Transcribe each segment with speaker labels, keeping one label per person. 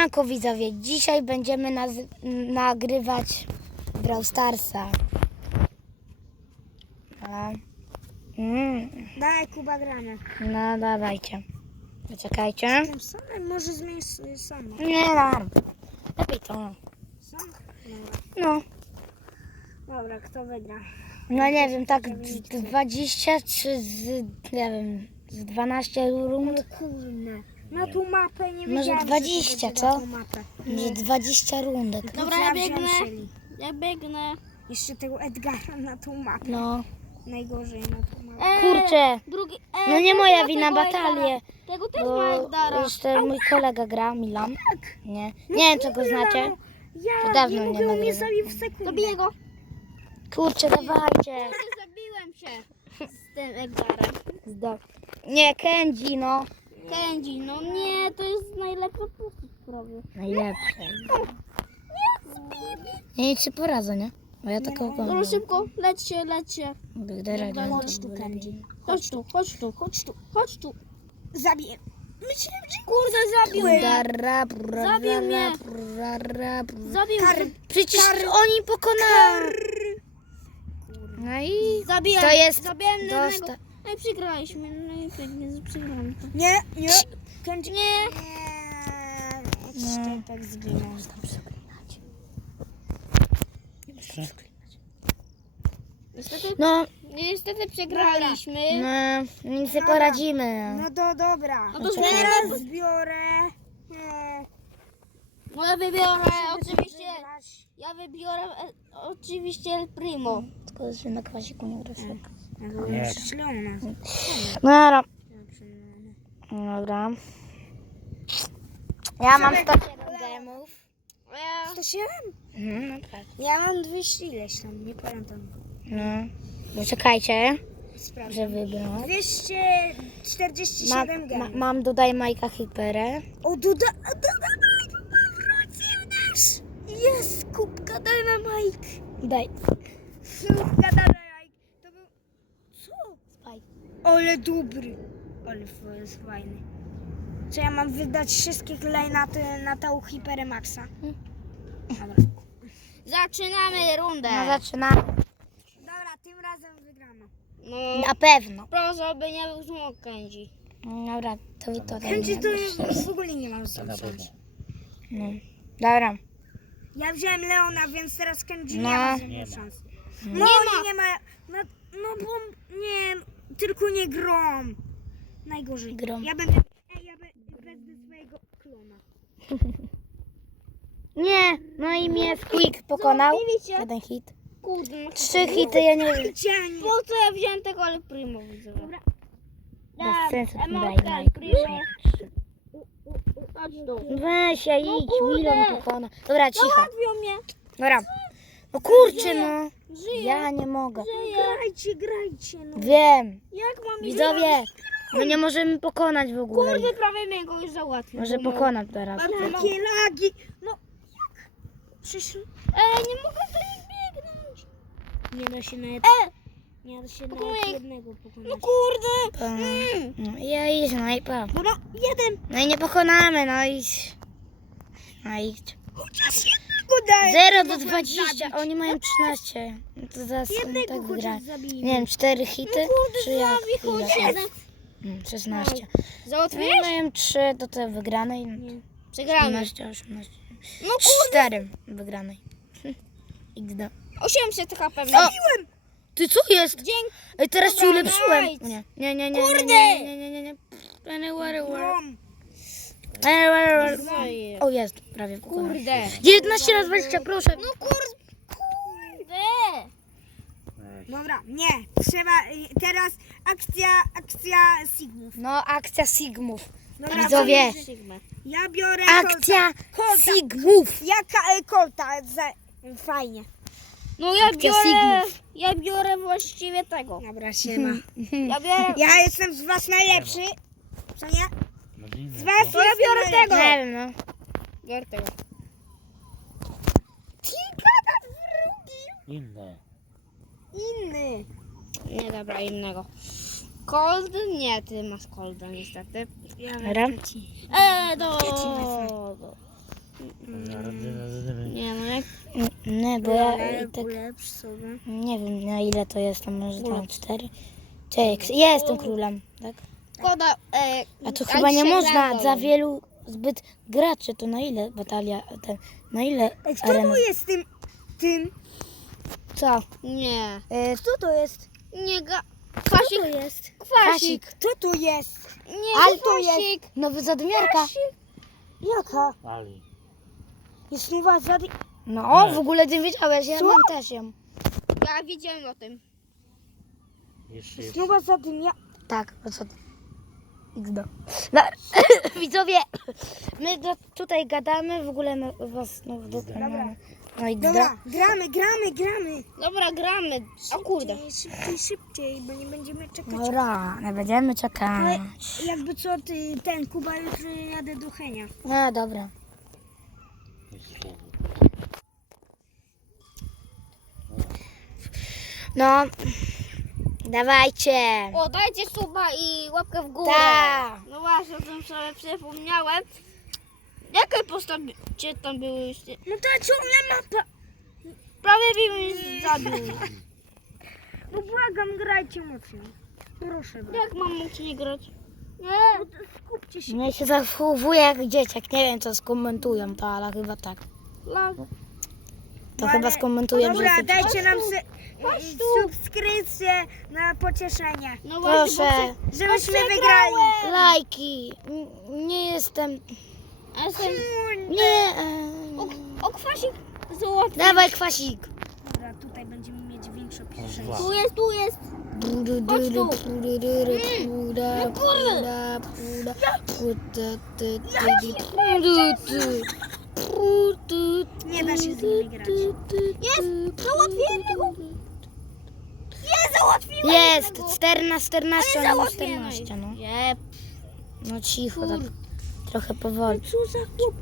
Speaker 1: Siemanko widzowie, dzisiaj będziemy nagrywać Brawl Starsa. A, mm,
Speaker 2: Daj Kuba gramy.
Speaker 1: no dawajcie. Poczekajcie.
Speaker 2: Samym może zmienić sobie sama.
Speaker 1: Nie dam. Lepiej to.
Speaker 2: Sam?
Speaker 1: No,
Speaker 2: Dobra, kto wygra?
Speaker 1: no nie wiem, tak z 20 czy z, nie wiem, z 12 rund?
Speaker 2: Kurde. Na tą mapę nie
Speaker 1: Może
Speaker 2: wiedziałem,
Speaker 1: 20,
Speaker 2: że to będzie
Speaker 1: co?
Speaker 2: na tą mapę.
Speaker 1: Może 20 rundek.
Speaker 2: Dobra,
Speaker 3: ja
Speaker 2: ja
Speaker 3: biegnę.
Speaker 2: Musieli.
Speaker 3: Ja biegnę.
Speaker 2: Jeszcze tego Edgara na tą mapę.
Speaker 1: No,
Speaker 2: Najgorzej na tą mapę.
Speaker 3: E,
Speaker 1: kurczę.
Speaker 3: Drugi, e,
Speaker 1: No nie
Speaker 3: też
Speaker 1: moja
Speaker 3: ma
Speaker 1: wina,
Speaker 3: tego
Speaker 1: batalię.
Speaker 3: Edgara. Tego też ma
Speaker 1: Bo
Speaker 3: Eldara.
Speaker 1: jeszcze mój kolega gra, Milan. Nie, nie wiem, czy go znacie.
Speaker 2: No, Ja
Speaker 1: To dawno
Speaker 2: nie
Speaker 1: nie
Speaker 2: mogę, on mnie zabił w sekundę.
Speaker 3: Zabiję go.
Speaker 1: Kurczę, dawajcie.
Speaker 3: Zabiłem się z tym Edgarem.
Speaker 1: Zdo- Nie, Kenji, no.
Speaker 3: Kenji, no nie, to jest najlepsza postać prawie.
Speaker 1: Najlepsze. Ja nic się poradzę, nie? Bo ja taką
Speaker 3: Dobra,
Speaker 1: oglądam.
Speaker 3: szybko, lećcie, lećcie.
Speaker 1: Bygdera
Speaker 2: Chodź tu, Kenji.
Speaker 3: Chodź tu, chodź tu, chodź tu, chodź tu.
Speaker 2: Zabiję. Myślałem, że
Speaker 3: Kurde, zabił mnie. Zabił mnie. Zabił
Speaker 2: Kar-
Speaker 3: mnie.
Speaker 1: Przecież oni pokonali. No i
Speaker 3: Zabiłem.
Speaker 1: to jest
Speaker 3: Zabiłem jednego.
Speaker 1: dosta-
Speaker 3: No i przegraliśmy, no pięknie, przegrałem to.
Speaker 2: Nie, nie. Kenji.
Speaker 3: Nie.
Speaker 2: Nie. Jeszcze tak zginął.
Speaker 3: Niestety,
Speaker 1: No,
Speaker 3: niestety przegraliśmy.
Speaker 1: no, nic nie poradzimy.
Speaker 2: No to dobra.
Speaker 3: No to
Speaker 2: Teraz zbiorę. e,
Speaker 3: No ja wybiorę oczywiście, ja wybiorę e, oczywiście El Primo.
Speaker 1: Tylko, że na kwasiku nie rosło.
Speaker 2: Nie. Nas.
Speaker 1: No, dobra. Dobra. Ja mam 107 gemów.
Speaker 3: A ja,
Speaker 2: 107?
Speaker 1: Mhm, no tak.
Speaker 2: Ja mam 200 ileś tam, nie pamiętam.
Speaker 1: No. Poczekajcie,
Speaker 2: Sprawdzę.
Speaker 1: że wybrał. Ma,
Speaker 2: 247
Speaker 1: ma,
Speaker 2: gemów.
Speaker 1: mam dodaj Majka Hyperę.
Speaker 2: O, doda, o, doda, wrócił nasz! Jest, kubka Dynamite!
Speaker 1: Daj.
Speaker 2: Kubka Dynamite! Co? Ale dobry! To jest fajny. Co ja mam wydać wszystkich lej na, ty, na tą Hyperę Maxa? Dobra.
Speaker 3: zaczynamy rundę.
Speaker 1: No zaczynamy.
Speaker 2: Dobra, tym razem wygramy.
Speaker 3: No,
Speaker 1: Na pewno.
Speaker 3: proszę, by nie był złą Kenji.
Speaker 1: Dobra, to wy to
Speaker 2: Chęci to w ogóle nie mam szans.
Speaker 1: No. Dobra.
Speaker 2: Ja wziąłem Leona, więc teraz Kenji
Speaker 1: No.
Speaker 2: nie ma mną szans. No, nie ma. Nie ma. No, no bo nie, tylko nie grom. Najgorzej.
Speaker 1: Grom.
Speaker 2: Ja będę, ej, ja be- wezmę swojego klona.
Speaker 1: Nie, no i mnie Squeak pokonał.
Speaker 3: Widzicie?
Speaker 1: Jeden hit.
Speaker 3: Kurde, no
Speaker 1: Trzy hity, ja nie wiem.
Speaker 2: Dzień.
Speaker 3: po co ja wziąłem tego El Primo, widzę. Dobra.
Speaker 1: Bez sensu ten.
Speaker 3: Primo. Chodź tu.
Speaker 1: Weź, ja idź,
Speaker 3: kurde.
Speaker 1: Wilon pokona. Dobra, cicho.
Speaker 3: Załatwią mnie.
Speaker 1: Dobra. No kurczę, no.
Speaker 3: Żyję.
Speaker 1: Ja nie mogę.
Speaker 3: Żyję.
Speaker 2: Grajcie, grajcie, no.
Speaker 1: Wiem.
Speaker 3: Jak mam
Speaker 1: Widzowie, my nie możemy pokonać w ogóle.
Speaker 3: Kurde, prawie mnie go już załatwił.
Speaker 1: Może
Speaker 3: bo-
Speaker 1: pokonać teraz.
Speaker 3: Bardzo mało.
Speaker 2: Jakie lagi. No, jak? Przecież
Speaker 3: Ej, nie mogę do nich biegnąć.
Speaker 2: nie da się nawet,
Speaker 3: E,
Speaker 2: nie da się
Speaker 3: Pokonuję
Speaker 2: nawet
Speaker 3: ich.
Speaker 2: jednego
Speaker 3: no
Speaker 2: pokonać.
Speaker 3: kurde.
Speaker 1: Mm. No i ja idź, no i pa.
Speaker 2: Dobra, jeden.
Speaker 1: No i nie pokonamy, no i... No i...
Speaker 2: Chociaż jednego daj.
Speaker 1: 0 do
Speaker 2: Mogłem
Speaker 1: 20,
Speaker 2: zabić.
Speaker 1: a oni mają 13. No to zaraz
Speaker 2: Jednego
Speaker 1: tak
Speaker 2: chociaż
Speaker 1: wygrać.
Speaker 2: zabijmy.
Speaker 1: Nie wiem, 4 hity?
Speaker 3: Kurde,
Speaker 1: Czy jak? ile? Mm, 16.
Speaker 3: Załatwiłeś?
Speaker 1: No, mają 3 do tej wygranej. No, to
Speaker 3: Przegramy.
Speaker 1: 17, 18.
Speaker 3: No kurde.
Speaker 1: 4 wygranej. XD.
Speaker 3: 800 HP.
Speaker 1: O! Ty co jest?
Speaker 3: Dzięki.
Speaker 1: Ej, teraz ci
Speaker 3: Dobra,
Speaker 1: ulepszyłem.
Speaker 3: nice.
Speaker 1: O Nie, nie, nie, nie.
Speaker 3: Kurde!
Speaker 1: Nie, nie, nie, nie, nie. Nie, nie, wary, wary.
Speaker 2: Grom.
Speaker 1: Wary, wary, wary. O, jest, prawie pokonałem.
Speaker 3: Kurde.
Speaker 1: 19 razy 20, proszę.
Speaker 3: No kurde. Kurde.
Speaker 2: Dobra, nie. Trzeba, y, teraz akcja, akcja Sigmów.
Speaker 1: No, akcja Sigmów.
Speaker 2: Dobra,
Speaker 1: Widzowie.
Speaker 2: Ja biorę
Speaker 1: Akcja
Speaker 2: Kolta.
Speaker 1: Sigmów.
Speaker 2: Jaka e, kolta? Za, fajnie.
Speaker 3: No ja
Speaker 1: Akcja
Speaker 3: biorę,
Speaker 1: Sigmów.
Speaker 3: ja biorę właściwie tego.
Speaker 2: Dobra, siema.
Speaker 3: Ja biorę,
Speaker 2: Ja jestem z was najlepszy. Co nie? Z was
Speaker 3: ja biorę tego!
Speaker 1: Nie wiem, no.
Speaker 3: Biorę tego.
Speaker 2: Cicada drugi!
Speaker 4: Inne.
Speaker 2: Inny.
Speaker 3: Nie, dobra, innego. Cold? Nie, ty masz Colda niestety.
Speaker 2: Ja
Speaker 3: Eee, do...
Speaker 2: do... Nie, no
Speaker 3: jak...
Speaker 1: Nie, bo ja tak... Nie wiem na ile to jest, tam może tam cztery. Czy jest tym królem, tak?
Speaker 3: Szkoda. E,
Speaker 1: A tu chyba nie można za wielu zbyt graczy, to na ile batalia, ten, na ile arena?
Speaker 2: tu jest tym, tym?
Speaker 1: Co?
Speaker 3: Nie.
Speaker 1: E,
Speaker 2: Kto to jest?
Speaker 3: Nie ga...
Speaker 2: Kto
Speaker 3: Kwasik.
Speaker 2: to jest?
Speaker 3: Kwasik.
Speaker 2: Kto tu jest?
Speaker 3: Nie,
Speaker 1: Ale to
Speaker 3: kwasik.
Speaker 1: jest nowy zadymiarka.
Speaker 2: Jaka?
Speaker 4: Ali.
Speaker 2: Jest nowa zady...
Speaker 1: No,
Speaker 4: Nie.
Speaker 1: w ogóle ty wiedziałeś, ja
Speaker 2: Co?
Speaker 1: mam też ją.
Speaker 3: Ja wiedziałem o tym.
Speaker 4: Jeszcze
Speaker 2: Jest
Speaker 4: jest.
Speaker 2: nowa zadymia...
Speaker 1: Tak, o co ty? XD. No, widzowie, my do, tutaj gadamy, w ogóle no, was no, w dupę
Speaker 2: Dobra.
Speaker 1: mamy. No i
Speaker 2: Dobra, gramy, gramy, gramy.
Speaker 3: Dobra, gramy. O kurde.
Speaker 2: Szybciej, szybciej, szybciej, bo nie będziemy czekać.
Speaker 1: Dobra, nie będziemy czekać.
Speaker 2: Ale jakby co, ty, ten, Kuba, jutro jadę do Henia.
Speaker 1: No dobra. No, dawajcie.
Speaker 3: O, dajcie suba i łapkę w górę.
Speaker 1: Tak.
Speaker 3: No właśnie, o tym sobie przypomniałem. Jakie postacie tam były już?
Speaker 2: No to ciągle mapa.
Speaker 3: Prawie bym już zabił.
Speaker 2: No błagam, grajcie mocno. Proszę was.
Speaker 3: Jak mam móc nie grać? Nie.
Speaker 2: No skupcie się.
Speaker 1: No się zachowuję jak dzieciak. Nie wiem, co skomentują to, ale chyba tak.
Speaker 3: La...
Speaker 1: To
Speaker 2: No
Speaker 1: chyba że
Speaker 2: Dobra, dajcie nam se,
Speaker 3: Chodź tu.
Speaker 2: subskrypcję na pocieszenie.
Speaker 3: No właśnie,
Speaker 1: Proszę,
Speaker 2: Żebyśmy wygrali.
Speaker 1: lajki. N- Nie jestem...
Speaker 3: bo... A jestem...
Speaker 1: Nie.
Speaker 3: O,
Speaker 1: e,
Speaker 3: o kwasik załatwił.
Speaker 1: Dawaj kwasik.
Speaker 2: Dobra, tutaj będziemy mieć większe pierwszeństwo.
Speaker 3: Tu jest, tu jest.
Speaker 1: Chodź
Speaker 3: tu.
Speaker 1: No
Speaker 3: kurde.
Speaker 2: Nie da się z nimi grać.
Speaker 3: Jest, załatwiłem go. Nie, załatwiłem
Speaker 1: Jest,
Speaker 3: go.
Speaker 1: 14, 14,
Speaker 3: Ale
Speaker 1: no
Speaker 3: załatwiłem.
Speaker 1: 14, no.
Speaker 3: Nie,
Speaker 1: No cicho, tak trochę powoli.
Speaker 2: Co za chłop?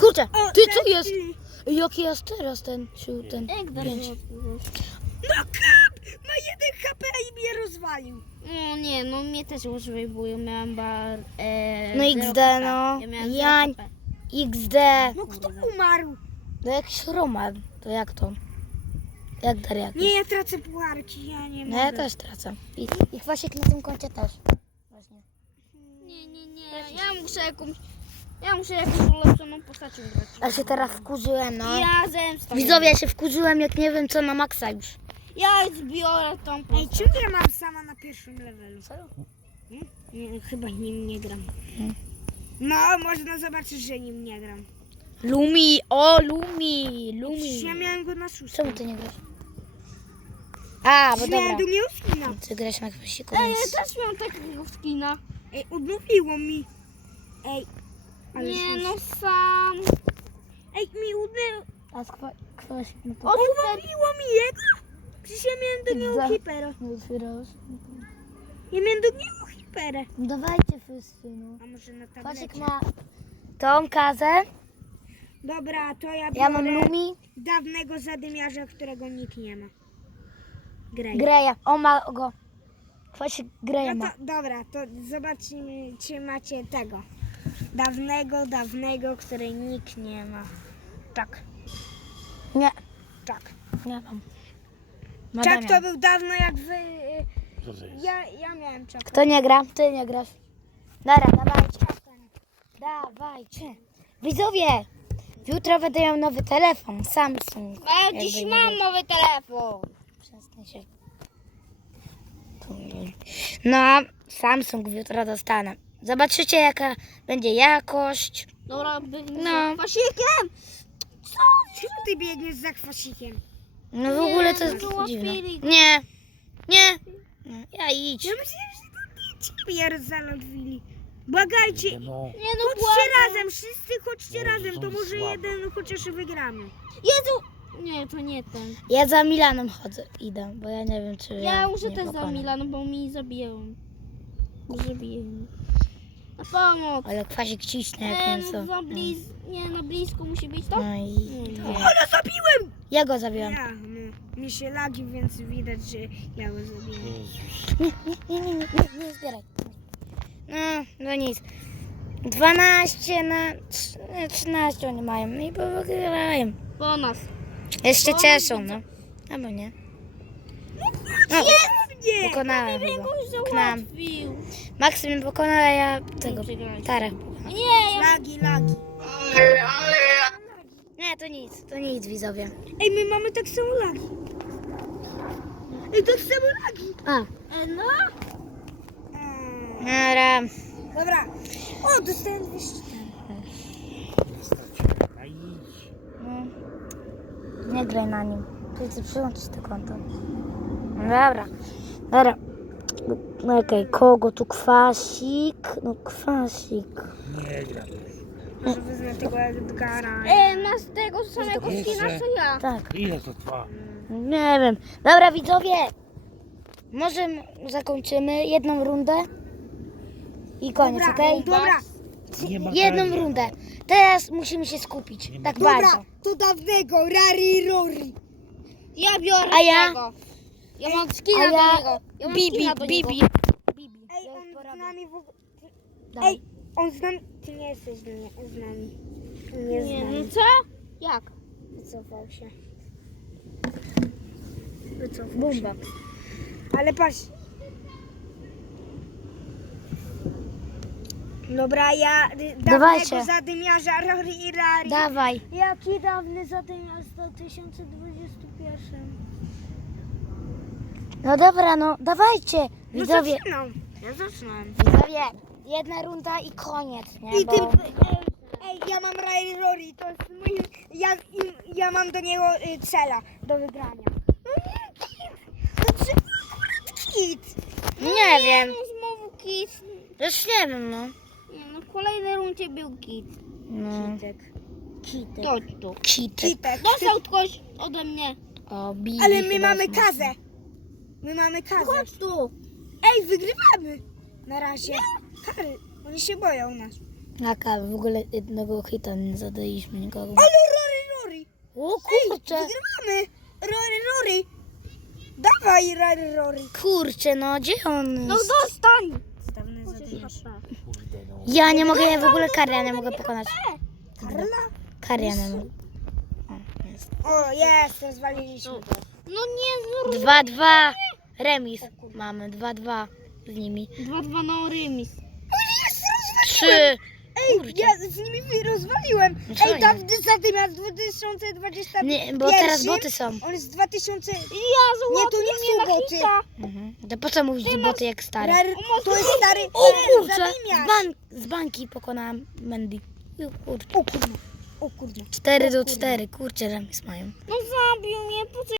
Speaker 1: Kurczę, ty co jest? Jaki jest teraz ten, sił, ten
Speaker 3: jak
Speaker 1: pięć?
Speaker 2: No kap! Ma jeden HP i mnie rozwalił.
Speaker 3: No nie, no mnie też używej, bo ja miałem bar... E,
Speaker 1: No XD, no.
Speaker 3: Ja HP.
Speaker 1: XD.
Speaker 2: No kto umarł?
Speaker 1: To jakiś Roman, to jak to? Jak dar jakiś?
Speaker 2: Nie, ja tracę pucharki, ja nie
Speaker 1: No
Speaker 2: mogę.
Speaker 1: ja też tracę. I, I kwasik na tym koncie też. Właśnie.
Speaker 3: Nie, nie, nie, ja muszę jakąś... Ja muszę jakąś ulepszoną postacią grać.
Speaker 1: A się teraz wkurzyłem, no.
Speaker 3: Ja zemsta.
Speaker 1: Widzowie, ja się wkurzyłem jak nie wiem co na maksa już.
Speaker 3: Ja zbiorę tą
Speaker 2: Ej,
Speaker 3: postać.
Speaker 2: czym ja mam sama na pierwszym levelu? Nie? nie chyba nim nie gram. No, można zobaczyć, że nim nie gram.
Speaker 1: Lumi, o Lumi,
Speaker 2: Przecież ja
Speaker 1: Lumi.
Speaker 2: miałem go na szóstym.
Speaker 1: Czemu ty nie grasz? A, bo dobra.
Speaker 2: miałem do mnie skina.
Speaker 1: Ty grasz na kwasiku,
Speaker 3: Ej,
Speaker 1: więc...
Speaker 3: ja też miałem takiego skina.
Speaker 2: Ej, odnowiło mi. Ej, ale
Speaker 3: Nie, no sam.
Speaker 2: Ej, mi udnie...
Speaker 1: A skwa- kwasik, no to...
Speaker 2: Odnowiło mi jego? Przecież ja miałem do niego
Speaker 1: Za-. Nie otwierałeś?
Speaker 2: Ja miałem do niego hipera.
Speaker 1: No dawajcie wszyscy, no.
Speaker 2: A może na tablecie?
Speaker 1: ma tą kazę,
Speaker 2: Dobra, to ja biorę
Speaker 1: ja mam Lumi,
Speaker 2: dawnego zadymiarza, którego nikt nie ma. Grey.
Speaker 1: Greja. On ma go. Kwasik Greja
Speaker 2: No
Speaker 1: ma.
Speaker 2: to, dobra, to zobaczymy, czy macie tego. Dawnego, dawnego, której nikt nie ma. Tak,
Speaker 1: Nie,
Speaker 2: tak.
Speaker 1: nie mam. Ma
Speaker 2: Czak to
Speaker 1: Damian.
Speaker 2: był dawno jak wy... y,
Speaker 4: Co to jest?
Speaker 2: Ja, ja miałem czak.
Speaker 1: Kto nie gra? Ty nie grasz. Dobra, dawajcie. Dawajcie. Widzowie, jutro będę miał nowy telefon, Samsung.
Speaker 3: A
Speaker 1: Jakby
Speaker 3: dziś
Speaker 1: nie
Speaker 3: mam nowy telefon.
Speaker 1: Przestań się. No, Samsung jutro dostanę. Zobaczycie jaka będzie jakość.
Speaker 3: Dobra, biegnę
Speaker 1: No.
Speaker 3: no. Kwasikiem.
Speaker 2: Co? Czemu ty biegniesz za kwasikiem?
Speaker 1: No w ogóle to jest dziwne. Nie, nie. No, ja idź.
Speaker 2: Ja myślałem, że to ciebie zalotwili. Błagajcie,
Speaker 4: No,
Speaker 3: Nie no,
Speaker 2: chodźcie
Speaker 3: błagam.
Speaker 2: razem, wszyscy chodźcie
Speaker 4: No,
Speaker 2: razem, to
Speaker 4: są
Speaker 2: może
Speaker 4: słabe.
Speaker 2: jeden chociaż wygramy.
Speaker 3: Jezu. Nie, to nie ten.
Speaker 1: Ja za Milanem chodzę, idę, bo ja nie wiem czy ja,
Speaker 3: Ja muszę
Speaker 1: nie
Speaker 3: też za
Speaker 1: pokonam.
Speaker 3: Milan, bo mi zabiją. Zabiję. Na pomoc.
Speaker 1: Ale kwasik ciśnie jak
Speaker 3: Nie,
Speaker 1: mięso.
Speaker 3: no za bliz... Nie, na blisko musi być to?
Speaker 1: No i
Speaker 3: Nie.
Speaker 2: Ale zabiłem!
Speaker 1: ja go zabiłam.
Speaker 2: Ja, no, mi się lagi, więc widać, że ja go zabiłem.
Speaker 1: Nie, nie, nie, nie, nie, nie zbieraj. No, no nic. 12 na trz- 13 oni mają. No i powygrywają.
Speaker 3: Po nas.
Speaker 1: Jeszcze cieszą, no. Albo nie.
Speaker 2: Nie!
Speaker 1: pokonałem chyba.
Speaker 3: Załatwił.
Speaker 1: Max mnie pokonał, a ja tego. Tarek pokonał.
Speaker 3: Nie, ja
Speaker 2: Lagi, lagi.
Speaker 1: Nie, to nic, to nic widzowie.
Speaker 2: Ej, my mamy tak samo lagi. Ej, tak samo lagi.
Speaker 1: A,
Speaker 3: E, No,
Speaker 1: nara.
Speaker 2: Dobra. O, dostałem 200.
Speaker 4: A idź.
Speaker 1: No. Nie graj na nim. Chcę przyłączyć to konto. Dobra, dobra. No okej, kogo tu kwasik? No kwasik.
Speaker 4: Nie gram.
Speaker 2: Może wezmę tego Edgara.
Speaker 3: e, masz tego samego skina co ja.
Speaker 1: Tak,
Speaker 4: Ile to trwa?
Speaker 1: nie wiem. Dobra widzowie, może zakończymy jedną rundę i koniec,
Speaker 2: Dobra,
Speaker 1: okej?
Speaker 2: dobra,
Speaker 1: Jedną
Speaker 4: kraju.
Speaker 1: rundę. Teraz musimy się skupić. Tak
Speaker 2: dobra,
Speaker 1: bardzo.
Speaker 2: to dawnego, Rari Rory.
Speaker 3: Ja biorę
Speaker 1: A ja?
Speaker 3: tego. Ja mam skina
Speaker 1: A ja
Speaker 3: do niego. Ja mam
Speaker 1: Bibi,
Speaker 3: skina do
Speaker 1: Bibi.
Speaker 3: niego.
Speaker 1: Bibi.
Speaker 2: Ej,
Speaker 1: Ja już
Speaker 2: on z nami w ogóle...
Speaker 1: Dawaj.
Speaker 2: Ej, on z nami... Ty nie jesteś z nami. Z nami. Nie z
Speaker 3: Nie, no
Speaker 2: nami.
Speaker 3: co? Jak?
Speaker 2: Wycofał się. Wycofał się.
Speaker 3: Bumba.
Speaker 2: Ale patrz. Dobra, ja y,
Speaker 1: Dawajcie.
Speaker 2: dawnego zadymiarza Rory i Rari.
Speaker 1: Dawaj.
Speaker 2: Jaki dawny zadymiarz w 2021?
Speaker 1: No dobra, no dawajcie.
Speaker 2: No
Speaker 1: Widzowie,
Speaker 2: zaczynam. Ja zaczynam.
Speaker 1: widzowie, jedna runda i koniec, nie?
Speaker 2: I
Speaker 1: Bo...
Speaker 2: ty, ej, ej, ja mam Rari Rory, to jest mój, ja, ja mam do niego y, cela do wygrania. No nie, kit. No czy akurat kit?
Speaker 1: Nie wiem.
Speaker 3: No znowu kit.
Speaker 1: Już nie wiem, no.
Speaker 3: Nie, no w kolejnej rundzie był kit.
Speaker 1: No.
Speaker 2: Kitek. Kitek.
Speaker 3: Chodź tu.
Speaker 1: Kitek.
Speaker 2: Kitek.
Speaker 3: Dostał ktoś ode mnie.
Speaker 1: O, Bibi
Speaker 2: Ale my
Speaker 1: chyba
Speaker 2: mamy
Speaker 1: mocna.
Speaker 2: kazę. My mamy kazę.
Speaker 3: Chodź tu.
Speaker 2: Ej, wygrywamy. Na razie. Kary. Oni się boją nas.
Speaker 1: Jaka, w ogóle jednego hita nie zadaliśmy nikogo.
Speaker 2: Ale Rory, Rory.
Speaker 1: O
Speaker 2: Ej,
Speaker 1: kurczę,
Speaker 2: wygrywamy. Rory, Rory. Dawaj, Rory, Rory.
Speaker 1: kurczę, no gdzie on
Speaker 3: No
Speaker 1: jest?
Speaker 3: dostań.
Speaker 4: No.
Speaker 1: Ja nie mogę, ja w ogóle Karia nie mogę pokonać.
Speaker 2: Karla?
Speaker 1: Karia nie mogę. O, jest.
Speaker 2: Rozwaliliśmy. to.
Speaker 3: No nie, zrób.
Speaker 1: 2-2 remis mamy, 2-2 z nimi.
Speaker 3: 2-2 no remis.
Speaker 2: Jest, rozwaliłem.
Speaker 1: 3
Speaker 2: Ej,
Speaker 1: Kurczę.
Speaker 2: ja z nimi wy- rozwaliłem.
Speaker 1: No co
Speaker 2: Ej,
Speaker 1: ja?
Speaker 2: dawny zadymiarz 2021.
Speaker 1: Nie, bo teraz boty są.
Speaker 2: On jest 2000...
Speaker 3: Ja
Speaker 2: Nie, to nie są boty.
Speaker 1: Mhm. To po co mówić boty jak stare?
Speaker 2: Rar- To jest stary
Speaker 1: O kurczę, z,
Speaker 2: zadymiarz.
Speaker 1: ban z banki pokonałem Mandy. O kurczę.
Speaker 2: O kurde.
Speaker 1: 4 do 4, kurczę remis mają.
Speaker 3: No zabił mnie, po co